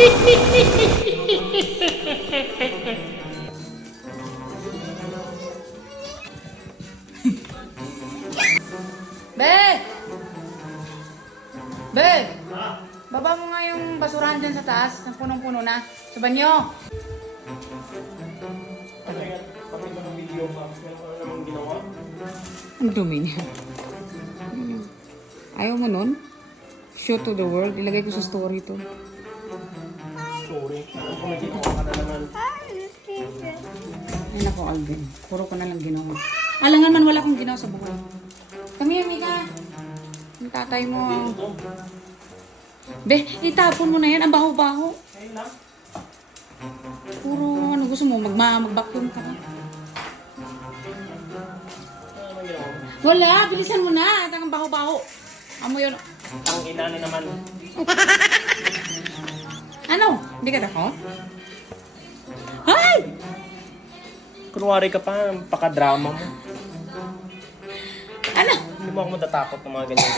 Be! Be! Baba mo nga yung basurahan dyan sa taas. Ang punong-puno na. Sa banyo. Pakita ng video pa. Ano namang ginawa? Ang dumi niya. Ayaw mo nun? Show to the world. Ilagay ko sa story to. Sorry. Kung may ginawa ka na naman. Ay nako, Alvin. Puro ko na lang ginawa. Alangan man wala kong ginawa sa buhay. Come here, Mika. Yung tatay mo. Ito. Be, itapon mo na yan. Ang baho-baho. Ayun lang. Puro ano gusto mo? Mag-vacuum ka na. Ano ginawa? Wala, bilisan mo na. At ang baho-baho. Amo yun. Ang inani naman. Ano? Hindi ka dako? Hay! Kunwari ka pa, paka-drama mo. Ano? Hindi mo ako matatakot ng mga ganyan.